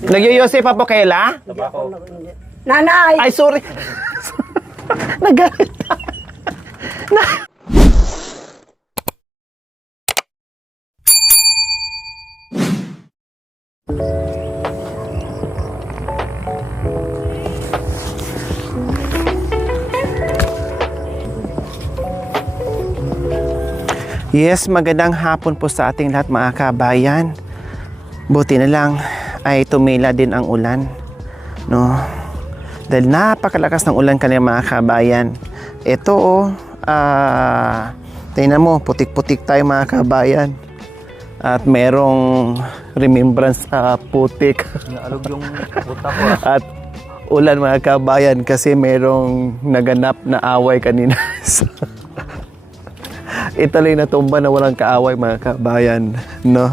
Nagyoyose pa po Kayla? Nanay! Ay, sorry. Nagalit. Yes, magandang hapon po sa ating lahat mga kabayan. Buti na lang ay tumila din ang ulan, no? Dahil napakalakas ng ulan kanina mga kabayan. Ito tingnan mo, putik-putik tayo mga kabayan. At merong remembrance sa putik. Naalog yung puta ko. At ulan mga kabayan kasi merong naganap na away kanina. So, ito lang natumba na walang kaaway mga kabayan, no?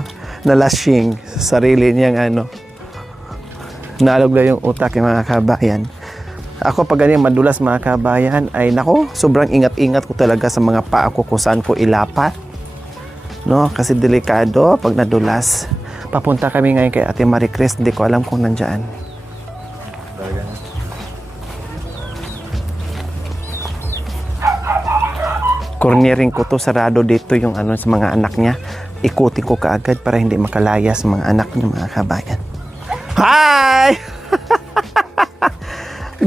Nalashing sa sarili niyang naalog na yung utak ng mga kabayan. Ako pag ganyan madulas mga kabayan ay nako, sobrang ingat-ingat ko talaga sa mga paa ko kung saan ko ilapat, no? Kasi delikado pag nadulas. Papunta kami ngayon kay Ate Marie Chris, hindi ko alam kung nandyan. Cornering ko to, sarado dito yung sa mga anak niya. Ikutin ko kaagad para hindi makalaya sa mga anak niya mga kabayan. Hi!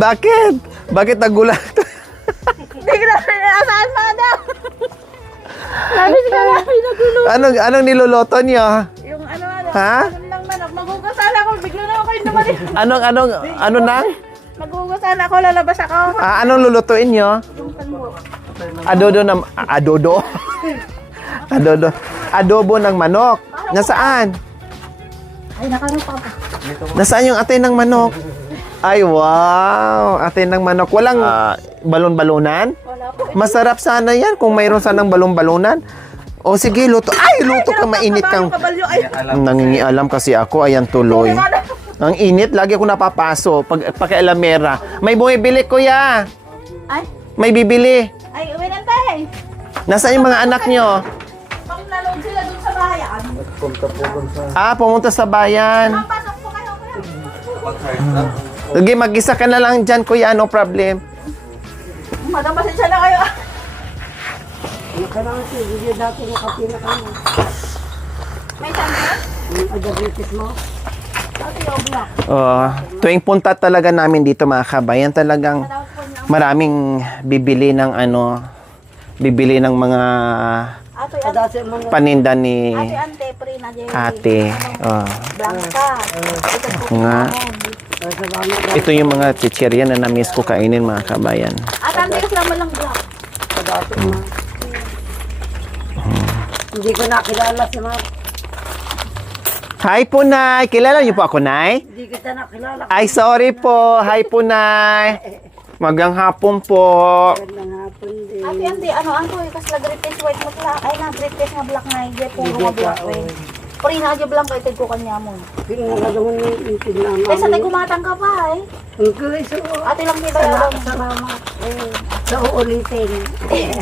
Bakit? Bakit nagulat? Hindi ko na pinasaan pa daw. Labis ka na, pinagulo. Anong niloloto niyo? Yung Ha? lang manok, magugasan ako, bigla na ako kayo naman. Ano nang? Magugasan ako, lalabas ako. Anong lulutuin niyo? Yung tango. Adobo ng manok. Nasaan? Ay, nakarupa pa. Nasaan yung atay ng manok? Ay, wow! Atay ng manok. Walang balon-balunan? Wala po. Masarap sana yan kung mayroon sanang balon-balunan. O sige, luto. Ay, luto ka, mainit kang... Kabalyo, ay. Nangingialam kasi ako, ayan tuloy. Ang init, lagi ako napapaso. Pagka-alamera. May bumibili, kuya. Ay, May bibili. ay, uwi ng tayo. Nasaan yung mga anak nyo? Pag naload sila dun sa bayan. Pumunta sa bayan. Papasok po kayo. Sige, mag-isa ka na lang dyan, kuya. No problem. Madam, pasensya na kayo. May sandal? Ate, yung black. Tuwing punta talaga namin dito mga kabayan, talagang maraming bibili ng bibili ng mga Ate, paninda ni ante, pre na dyan. ate. Blanca. Nga. Ito yung mga chichirya na na-miss ko kainin mga kabayan. At ante, kasama lang black. Hindi ko nakilala si Mar. Hi po, Nay! Kilala niyo po ako, Nay? Hindi kita nakilala. Ay, sorry po. Hi po, Nay. Magang hapon po. Magandang hapon din. Ate, ante, ang ko, kasla greatest white mo pala. Ay, na, greatest nga black na, hindi, puro nga black eh. Pre na dyan blanca, itid ko kanya mo. Pinagalaman mo yung tinama. Kaysa tayo kumatang ka pa eh. Okay, so, Ate lang may bayaran. salamat. So, uulitin.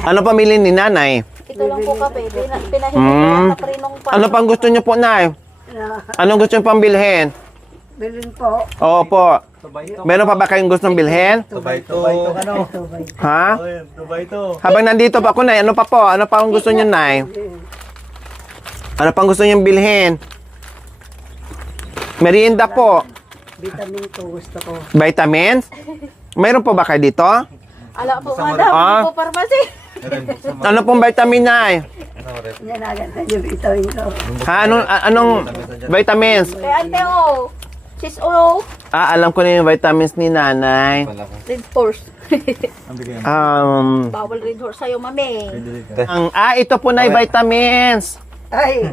Ano pamili ni Nanay? Ito lang po kape. Pinahimik ko na prinong pa. Ano pang gusto niyo po, Nay? Anong gusto niyo pang bilhin? Bilin po. Opo. Meron pa ba kayong gustong bilhin? Tubay to. Ha? Tubay to. Habang nandito pa ako, Nay, ano pa po? Ano pa ang gusto niyo, Nay? Ano pang gusto niyo bilhin? Merienda po. Vitamin to gusto ko. Vitamins? Mayroon po ba kayo dito? Ala po nga daw. Hindi po pharmacy. Ano pong vitamin, Nay? Yan agad na yung vitamin ko. Ha? Anong vitamins? Kaya ante o. Sis o. Alam ko na yung vitamins ni Nanay. Red horse. Um, Bawal red horse sa'yo, mami. ito po na yung vitamins. Ay,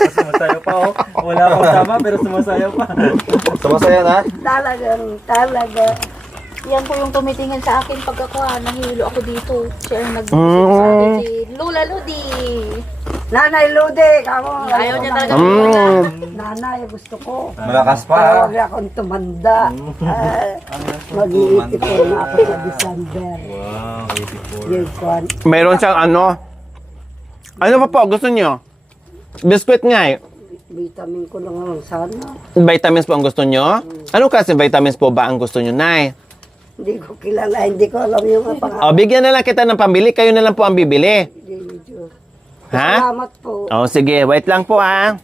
Sumasayaw pa oh. Wala akong tama pero sumasayaw pa. Sumasayaw na? talaga. Yan po yung tumitingin sa akin pagkakuha. Nahilo ako dito. Siya yung nag-isip sa akin. Si Lola Ludi. Nanay Lude, kamo. Ayaw niya talaga. Nanay, gusto ko. Malakas pa. Pero huwag akong tumanda. Mag-iipit ko na ako sa December. Wow, 84. Year 1. Mayroon siyang ano pa po? Gusto niyo? Biskuit nga eh. Vitamin ko lang naman sana. Vitamins po ang gusto nyo? Anong klase vitamins po ba ang gusto nyo, Nay? Hindi ko kilala, hindi ko alam yung pangalan. O, bigyan na lang kita ng pambili. Kayo na lang po ang bibili. Medyo. Ha? Salamat po. O, sige. Wait lang po, ha?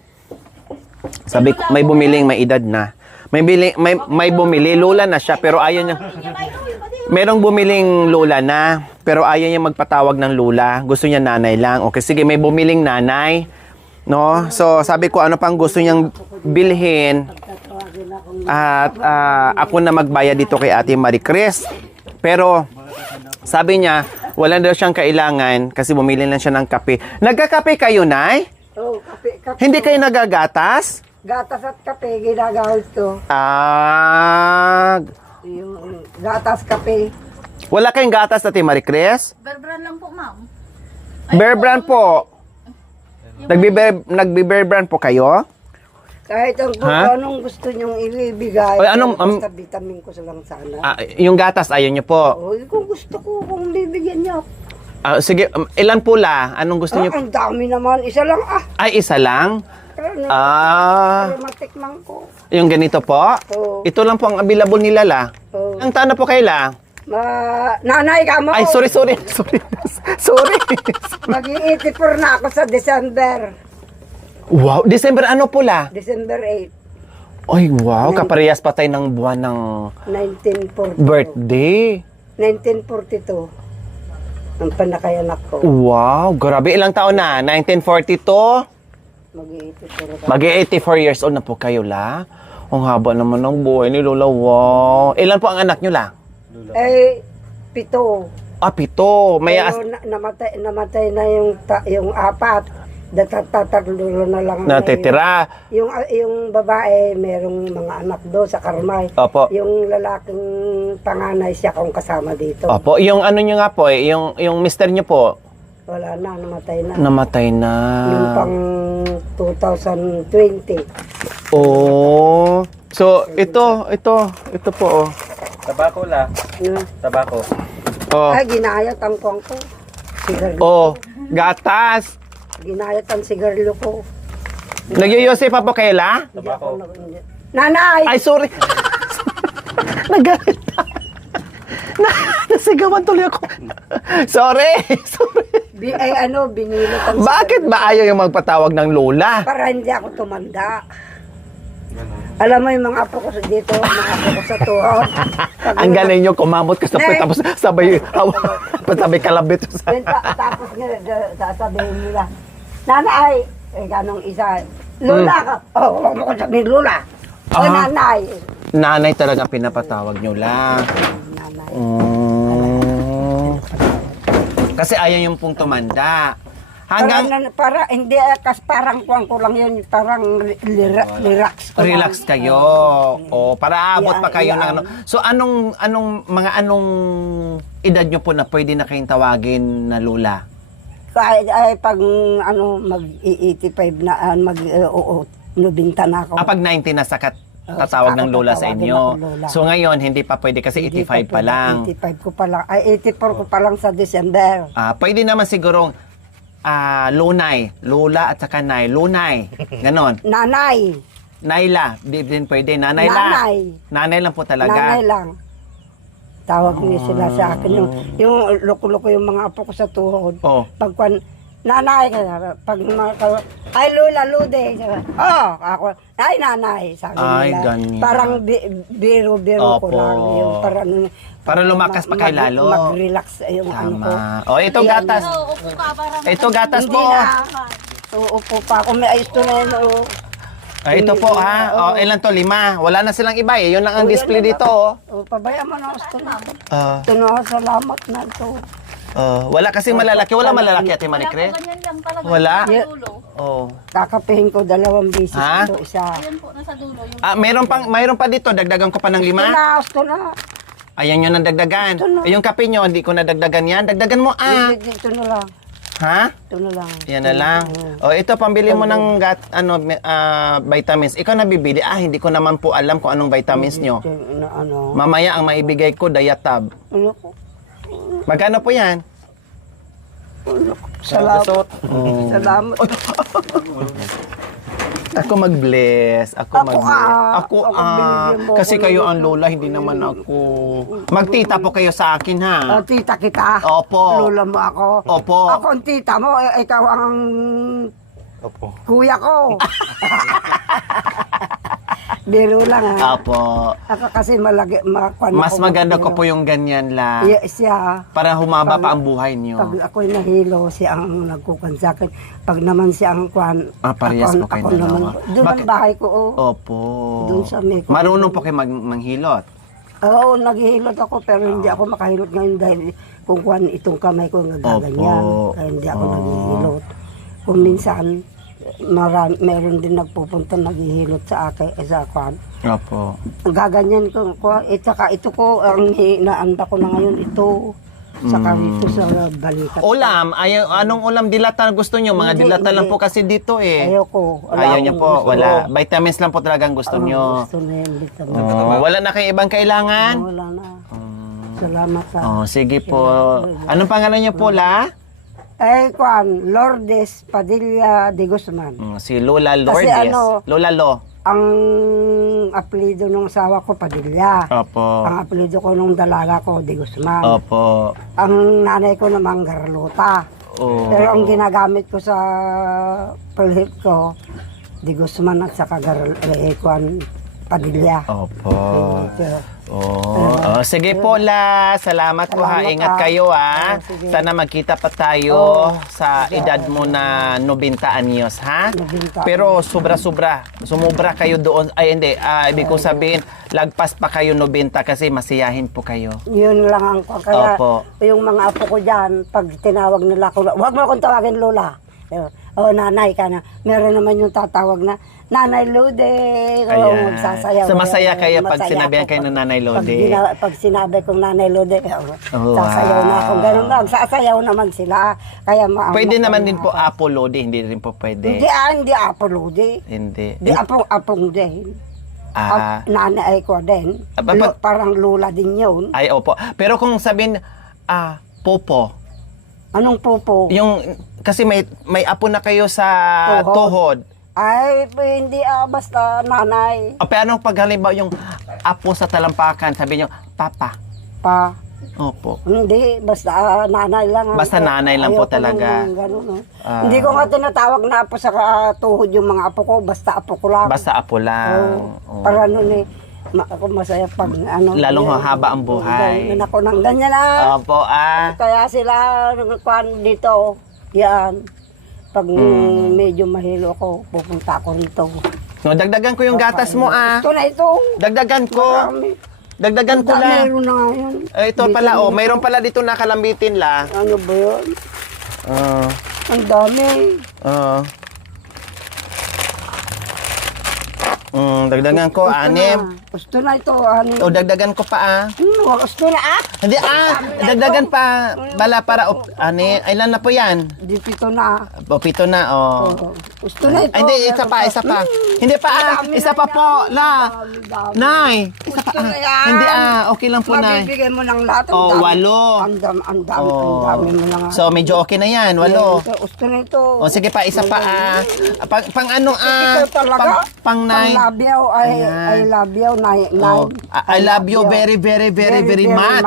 Sabi ko, may bumiling, may edad na. May bumili, lula na siya, pero ayaw niya. Merong bumiling lula na, pero ayaw niya magpatawag ng lula. Gusto niya nanay lang. Okay, sige, may bumiling nanay. No? So, sabi ko, ano pang gusto niyang bilhin? Tatawagin akong At ako na magbayad dito kay Ate Marie Chris. Pero, sabi niya, wala daw siyang kailangan kasi bumili lang siya ng kape. Nagkakape kayo, Nay? oh, kape. Hindi kayo nagagatas? Gatas at kape, ginagawit ko. Yung gatas kape. Wala kayong gatas, Ate Marie Chris? Berbran lang po, ma'am. Bear brand po. Nagbe-bear brand po kayo? Kahit ang kung Ha? anong gusto nyong ibibigay. Oy, anong, basta vitamin ko lang sana. Yung gatas, ayaw niyo po. Oh, kung gusto ko, kung bibigyan niyo. Sige, ilan po la? Anong gusto niyo? Ang dami naman. Isa lang Ay, isa lang? Ano, Ah, para matikman ko. yung ganito po? Oo. Ito lang po ang available nila la. Oh. Ang taon na po kayo la? Nanay ka mo. Ay, sorry. Sorry. Maging 84 na ako sa December. Wow, December ano po la? December 8, Ay, wow, kaparehas pa tayo ng buwan ng 1942. birthday. 1942. Ang panakayanak ko. Wow, grabe. Ilang taon na? 1942? Mag-84 ka. Mag-84 years old na po kayo, la. Ang haba naman ng buhay ni Lola. Wow. Ilan po ang anak nyo, la? Eh, 7. 7. May Pero namatay na yung 4. Tatlo na lang. natitira. Yung babae, merong mga anak doon sa Karmay. Opo. Yung lalaking panganay siya kung kasama dito. Opo. Yung ano nyo nga po, yung mister nyo po, Wala na, namatay na. namatay na. Yung pang 2020. Oh. So, ito po, oh. Tabako la. Ano? Tabako. Oh. Ay, ginayat ang kuwang ko. Sigarilyo. Oh. Gatas. Ginayat ang sigarilyo ko. Nagyoyose pa po kayo, la? Hindi ako Tabako. Nanay! Ay, sorry. Nagalit na. Nasigawan tuloy ako. Sorry. Binilot ang Bakit ba ayaw yung magpatawag ng lola? para hindi ako tumanda. Alam mo yung mga apo ko dito, mga apo ko sa tuhod. Ang galing nyo, kumamot ka sa puwet, tapos sabay kalabit. Tapos sasabihin nila, Nanay, ganong isa, Lula ka. Oh, huwag mo ko sabihin Lula. O Nanay. Nanay talaga pinapatawag nyo lang. Nanay. Kasi ayaw yung pong tumanda. Para hindi, parang kuwang ko lang yun, parang relax ko lang. Relax kayo. O, para abot pa kayo ng ano. So, anong edad nyo po na pwede na kayong tawagin na lola? Ay, pag mag-85 na, nubinta na ako. Pag 90 na sakat tatawag ng lola sa tatawagin inyo. ako lola. So, ngayon, hindi pa pwede kasi 85 pa lang. 85 ko pa lang. Ay, 84 ko pa lang sa December. Pwede naman sigurong lunay. Lola at saka nay. Lunay. Ganon. Nanay. Naila. Di din pwede. Nanay lang. Nanay. Nanay lang po talaga. Nanay lang. Tawag niya sila sa akin. Yung loko-loko yung mga apo ko sa tuhod. Oh. Pagkuan, nanay, pag ay Lola, Lude. Ako, ay nanay. Sabi Ay, nila. ganyan. Parang biro-biro ko Opo. lang. Yung parang, Para lumakas pa kayo lalo. Mag-relax yung ano ko. Tama. O, ito gatas. Upo ka para Ito gatas Hindi po. na. Uupo pa ako. May ayos to na yun. Ito po ha. O, ilan to? 5. Wala na silang iba eh. Yun lang ang display dito. Pabayaan mo na gusto na. Oh. Ito na, salamat na ito. Wala kasing malalaki. Wala malalaki, Ate Wala Manicre? po ganyan lang talaga. Wala? Sa dulo. Oh. Kakapihin ko 2 beses Ha? ito. Isa. Ayan po, nasa dulo. Yung Mayroon pa dito. Dagdagan ko pa ng 5. Ito na. Ayan yun ang dagdagan. Ito na. Yung kape nyo, hindi ko na dagdagan yan. Dagdagan mo Dito na lang. Ha? Ito na lang. Yan na lang. O ito, pambili mo ng vitamins. Ikaw na bibili. Hindi ko naman po alam kung anong vitamins nyo. Ano? Mamaya ang maibigay ko, Diatab. Ano ko? Magkano po yan? Salamat. Oh. Salamat. Ako mag-bless. Ako mag-bless. Ako binigyan mo Kasi ako kayo ng- ang lola, hindi naman ako. Magtita po kayo sa akin, ha? Tita kita. Opo. Lola mo ako. Opo. Ako ang tita mo, ikaw ang Opo. kuya ko. Biro lang ha. Opo. Ako kasi malagi, Mas maganda ko po yung ganyan la. Siya, Para humaba pa ang buhay niyo. pag ako'y nahilo, siya ang nagkukan sa akin. Pag naman siya ang kwan, Parehas po kayo dalawa. Doon ang Bakit? bahay ko, oh. Opo. Doon sa may- Marunong po kayo manghilot. Oo, naghihilot ako pero hindi ako makahilot ngayon dahil kung kwan itong kamay ko nagaganyan. Opo. Kaya hindi ako Oh. naghihilot. Kung minsan, meron din nagpupunta naghihilot sa akin, sa kwan. Opo. Gaganyan ko, saka ito ko, ang hinaanda ko na ngayon, ito. Saka rito sa balikat. Ulam, anong ulam dilata gusto niyo? Mga Hindi, dilata lang hindi. po kasi dito eh. Ayoko. Ayaw niyo po, wala. Vitamins lang po talagang gusto niyo. Gusto na yung vitamin. Wala na kayo ibang kailangan? Wala na. Salamat sa... Sige po. Anong pangalan niyo po, la? Kwan, Lourdes Padilla de Guzman. Si Lola Kasi Lourdes. ano- Lola Lo. Ang apelido ng asawa ko, Padilla. Opo. Ang apelido ko nung dalaga ko, de Guzman. Opo. Ang nanay ko naman, Garlota. Oh. Pero ang ginagamit ko sa palhip ko, de Guzman at saka Kwan, Padilla. Opo. Pero, Sige po, la. Salamat po, ha. Salamat, Ingat ha. kayo, ha. Sige. Sana magkita pa tayo Oh. sa edad mo na 90 anyos, ha? 90 Pero sobra-sobra. Sumubra kayo doon. Ay, hindi. Ibig ko sabihin, lagpas pa kayo 90 kasi masiyahin po kayo. yun lang ang kwan. Kaya Opo. yung mga apo ko dyan, pag tinawag nila ako, huwag mo akong tawagin Lola. Nanay ka na. Meron naman yung tatawag na, Nanay Lode. Ayan. Magsasayaw. So, masaya kayo pag Masaya sinabihan ako kayo ng Nanay Lode. Pag sinabi kong Nanay Lode, Oh, sasayaw na ako. wow. Ganun lang, sasayaw naman sila. Kaya Pwede naman din po Apo Lode, hindi rin po pwede. Hindi Apo Lode. Hindi. Hindi apong din. Nanay ko din. Parang Lola din yun. Ay, opo. Pero kung sabihin, Popo, Anong popo? yung, kasi may apo na kayo sa tuhod. Ay, hindi basta nanay. Pero pag halimbawa yung apo sa talampakan, sabi nyo, Papa. Pa. Opo. Hindi, basta nanay lang. Basta nanay lang po Ayoko talaga. ng ganun, no? Hindi ko nga tinatawag na apo sa tuhod yung mga apo ko, basta apo ko lang. Basta apo lang. Oo. Para nun ako masaya pag Lalong hahaba ang buhay. Ganyan ako ng ganyan na. Opo, Kaya sila nagkuhan dito. Yan. Pag medyo mahilo ako, pupunta ako rito. No, dagdagan ko yung gatas mo, Ito na ito. Dagdagan ko. Marami. Dagdagan ko lang. Meron na nga yun. Ito pala, mayroon pala dito nakalambitin la. Ano ba yun? Ang dami. Dagdagan ko, 6. Gusto na ito, anim. O, dagdagan ko pa, Gusto na Hindi, dagdagan pa. Bala para, ilan na po yan? Di pito na. O, 7 na, Gusto na ito. Ay, hindi, isa pa. Hindi pa, isa pa po, la. Nay, isa pa. Gusto na yan. Hindi, okay lang po, nay. Mabibigay mo ng lahat. Oh, 8. Ang dami mo na nga. So, medyo okay na yan, 8. Gusto na ito. O, sige pa, isa pa, pang ano, Ito talaga. pang 9. Love you. I love you. I love you very much.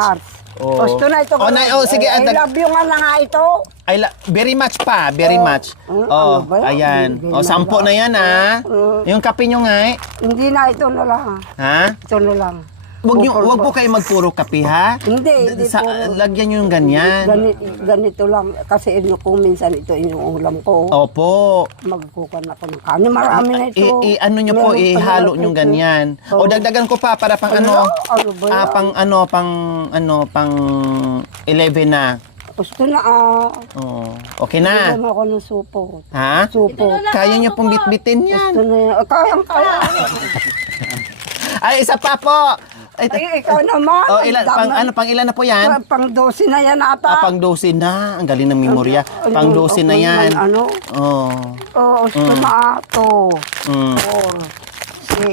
Oh. Gusto na ito. Sige. I love you nga na nga ito. Very much pa, very much. ano ba yan? Ayan. Hindi 10 na yan, ha? Yung kape nyo nga, Hindi na, ito na lang. ha? Ito na lang. Wag po kayo magpuro kape, ha? Hindi Lagyan nyo yung ganyan. Ganito lang. Kasi kung minsan ito yung ulam ko. Opo. Magkukan ako ng kanin. Marami na ito. Ano nyo po, Meron pa ihalo na nyo ito. ganyan. O dagdagan ko pa para pang Ano ba yan? pang 11 na. Gusto na Okay na. Bigyan mo ako ng supo. Ha? Supo. Kaya nyo pong bitbitin yan. Gusto na yan. Kaya. Ay, isa pa po. Ay, ikaw naman. Pang ilan na po yan? Pang 12 na yan ata. Pang 12 na. Ang galing ng memorya. Pang 12 na yan. Ano? Gusto na ito. 4, 6,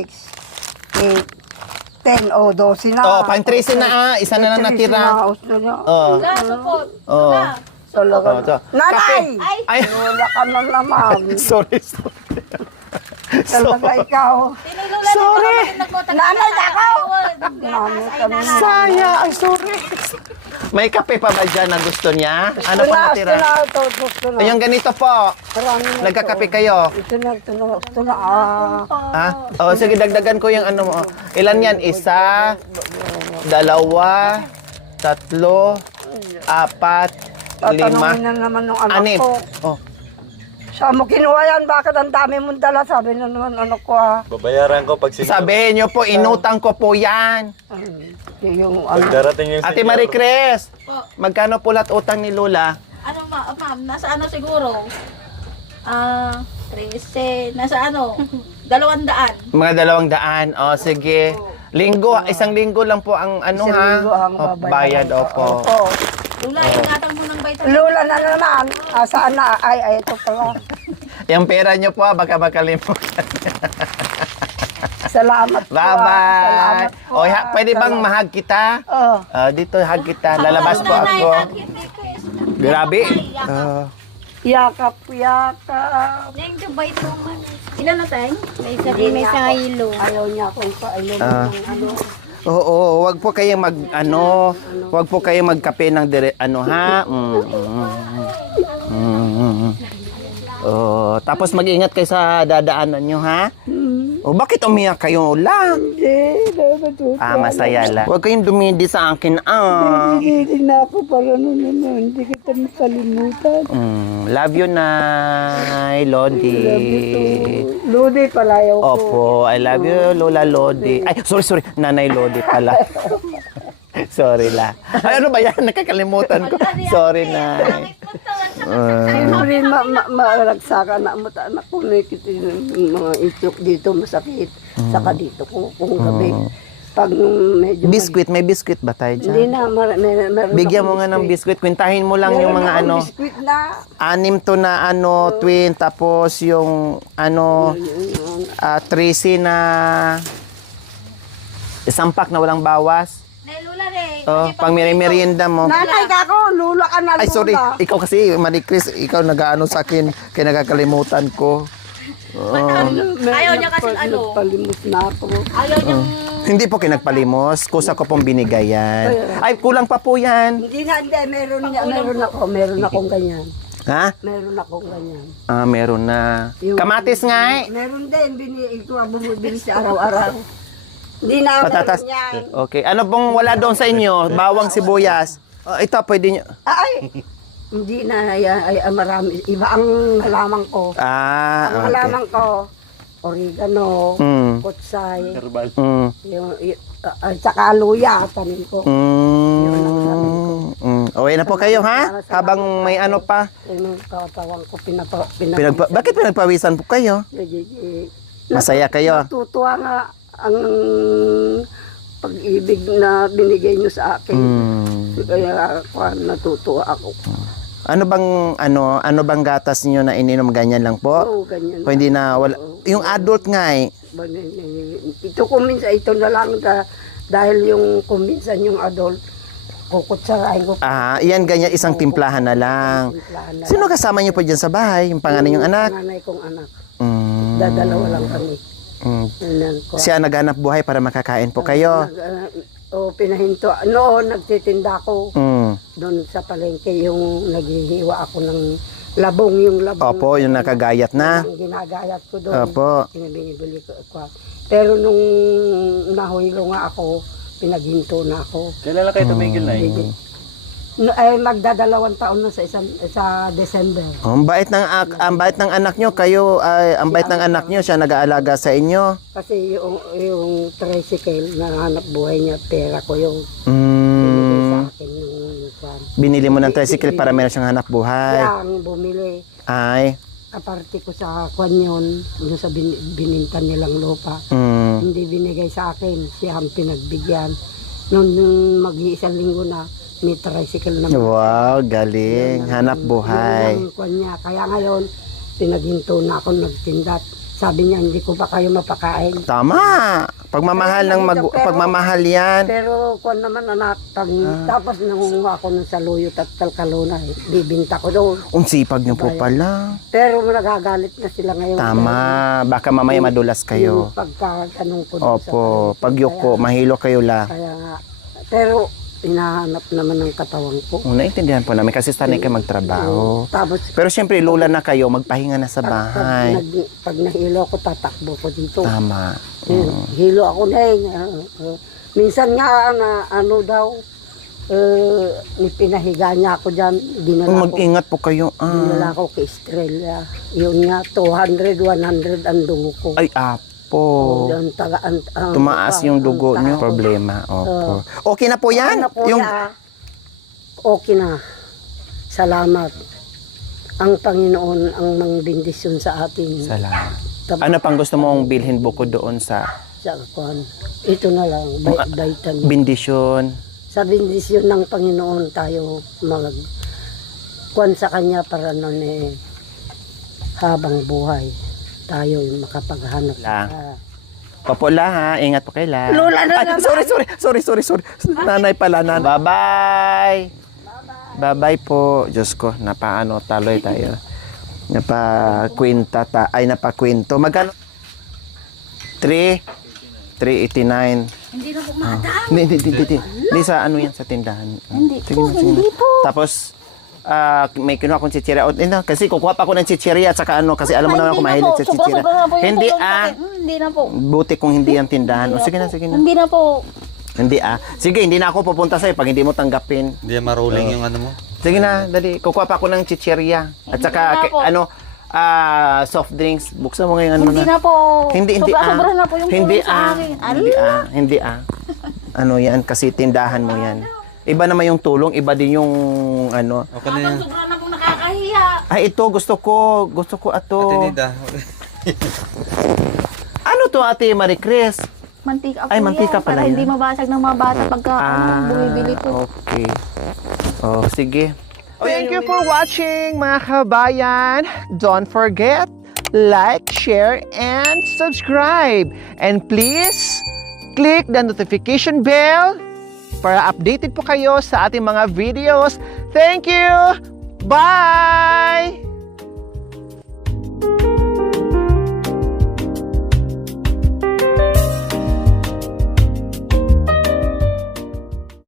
8, 10. 12 na. Pang 13 na Isa na lang natira. Gusto na. Talaga. Nanay! Ay. Wala ka na naman. Sorry. Talaga ikaw. Tinilula Sorry. Nanay ako! Saya, ay sorry. May kape pa ba dyan na gusto niya? Ano pa natira? Gusto na. Ayun, ganito po. Marami na Nagkakape ito. kayo. Ito na. Ha? O, sige, dagdagan ko yung ano mo. Ilan yan? Isa, dalawa, tatlo, apat, lima, Tatanungin na naman ng anak anim. ko. Oh. Saan mo kinuha yan? Bakit ang dami mong dala? Sabi na naman anak ko Babayaran ko pag sige. Sabihin nyo po, inutang ko po yan. Yung Pag darating yung Ate senior. Marie Cres, magkano pulat utang ni Lola? Ano ma'am, nasa ano siguro? 13, nasa ano? 200. Mga 200. O, sige. Linggo, isang linggo lang po ang ano Isang ha? linggo ang O, babayaran. bayad, opo. Opo. Lula, ingatan mo ng vitamin. Lula na naman. Saan na? Ay, ito pala. Yung pera nyo po, baka makalimutan. Salamat po. Bye-bye. Salamat po. O, pwede bang mahag kita? Oh. Dito, hag kita. Lalabas po ako. Grabe. Yakap, yakap. Yung Dubai to man. Ilan na tayo? May sabi, may sahilo. Ayaw niya akong painom Ah. ng ano. Oo, wag po kayong wag po kayong magkape ng ha? Oh, tapos mag-ingat kayo sa dadaanan nyo, ha? O, bakit umiyak kayo lang? Hindi, dapat po. Masaya lang. Huwag kayong dumidi sa akin, Nagigiling na ako para naman. Hindi kita makalimutan. Love you, Nay Lodi. Lodi pala yaw ko. Opo, I love you, Lola Lodi. Ay, sorry, Nanay Lodi pala. Sorry la. Ay, ano ba yan? Nakakalimutan ko. Sorry, Nay. Siyempre, malagsakan na mo anak ko. Nakikita yung mga itlog dito masakit. Saka dito kung gabi. Pag medyo... Biscuit, may biscuit ba tayo Hindi dyan? na, meron Bigyan akong mo nga ng biscuit. Kwentahin mo lang yung mga Meron akong biskuit na. 6 to na twin, tapos yung 13 na isang pack na walang bawas. Nay, Lula rin. Oh, pang merienda mo. Nanay ka ko, lula ka na lula. Ay, sorry. Ikaw kasi, Marie Chris, ikaw nag-ano sa akin, kaya nakakalimutan ko. Ayaw niya kasi ano. Palimos na ako. Ayaw niyang... Hindi po kinagpalimos. Kusa ko pong binigay yan. Ay, kulang pa po yan. Hindi na, hindi. Meron akong ganyan. Ha? Meron akong ganyan. Meron na. Kamatis nga eh. Meron din. Ito ang bumibili sa araw-araw. Hindi na Patatas. meron yan. Okay. Ano pong wala doon sa inyo? Bawang sibuyas. Ito, pwede nyo. Ay! Hindi na, ay, marami. Iba ang halaman ko. Ang Okay. halaman ko, oregano, Mm. kutsay, Herbal. tsaka luya, tanin ko. Okay na po kayo, ha? Habang may ano pa. Yung katawan ko, Bakit pinagpawisan po kayo? Masaya kayo? Natutuwa nga ang pag-ibig na binigay nyo sa akin. Kaya ako, natutuwa ako. Ano bang gatas niyo na ininom ganyan lang po? Oo, ganyan. O hindi na wala. Yung adult nga eh. Ito kuminsan, ito na lang dahil yung kuminsan yung adult, kukutsarahin ko. Iyan ganyan isang timplahan na lang. Timplahan na Sino kasama niyo po diyan sa bahay? Yung panganay yung anak? Panganay kong anak. Mm. Dadalawa lang kami. Yan ko. Siya naghanap buhay para makakain po kayo. Pinahinto. Noon, nagtitinda ko. Mm. Doon sa palengke, yung naghihiwa ako ng labong, yung labong. Opo, yung nakagayat na. Ang ginagayat ko doon. Opo. Binibili ko. Pero nung nahuylo nga ako, pinaghinto na ako. Kailan lang kayo tumigil na eh? Magdadalawang taon na sa December. Ang bait ng anak nyo, kayo ang bait ng anak nyo, siya nag-aalaga sa inyo. Kasi yung tricycle na hanap buhay niya, pera ko yung binigay sa akin nung kwan. Binili mo ng tricycle para meron siyang hanap buhay. Yang bumili. Ay. Kaparte ko sa kwan yun, yung sa binintan nilang lupa. Hindi binigay sa akin, siya ang pinagbigyan. Noong mag-iisang linggo na, may tricycle na. Wow, galing. Hanap buhay. Yung kwan niya. Kaya ngayon, pinaghinto na ako nagtindat. Sabi niya, hindi ko ba kayo mapakain? Tama. Pagmamahal ng pagmamahal yan. Pero kung naman anak, tapos nangunguha ako ng saluyot at kalkaluna, bibinta ko doon. Unsipag niyo po pala. Pero nagagalit na sila ngayon. Tama. Baka mamaya madulas kayo. Yung pagkaganong ko doon Opo. Pagyuko, mahilo kayo la. Kaya nga. Pero hinahanap naman ng katawan ko. Naintindihan po namin kasi sanay kayo magtrabaho. Tapos Pero siyempre, lula na kayo, magpahinga na sa bahay. pag nahilo ako, tatakbo ko dito. Tama. Hilo ako na minsan nga na ano daw, pinahiga niya ako dyan. Dinala ko, Mag-ingat po kayo. dinala ko kay Estrella. Yun nga, 200, 100 ang dugo ko. Ay, apo. Ang Tumaas yung dugo nyo. Problema. Opo. Okay na po yan? Ano po Yung... okay na. Salamat. Ang Panginoon ang mangbendisyon sa atin. Salamat. Ano pang gusto mong bilhin bukod doon sa Sa kwan. Ito na lang, vitamin. bendisyon? Sa bendisyon ng Panginoon tayo kwan sa Kanya para nun habang buhay tayo yung makapaghanap. La. Opo la ha, ingat po kayo la. Lola na Ay, naman. sorry. Nanay pala, nanay. Bye-bye. Bye-bye po. Diyos ko, napaano, taloy tayo. Napakwento. Magkano? 389. Hindi na po madam. Hindi sa ano yan, sa tindahan. Hindi Sige po, na, sige hindi na. po. Tapos, may kinuha akong chichirya. Kasi kukuha pa ako ng chichirya at saka ano, kasi alam mo naman ako mahilig sa chichirya. Hindi Hindi na po. Buti kung hindi ang tindahan. O, sige na. Hindi na po. Hindi Sige, hindi na ako pupunta sa'yo pag hindi mo tanggapin. Hindi maruling yung ano mo. Sige na, dali. Kukuha pa ako ng chichirya. At saka, soft drinks. Buksan mo ngayon ano Hindi na. na po. Hindi Sobra na po yung Hindi tulong sa akin. Hindi Ano yan, kasi tindahan mo yan. Iba naman yung tulong, iba din yung ano. Okay na yan. Sobra na po nakakahiya. Ay, ito, gusto ko ato. Ate Nida. Ano to, Ate Marie Chris? Mantika po Ay, mantika yan, pala para yan. hindi mabasag ng mga bata pagka bumibili po. Okay. Oh, sige. Thank you for watching, mga kabayan. Don't forget, like, share, and subscribe. And please, click the notification bell para updated po kayo sa ating mga videos. Thank you! Bye!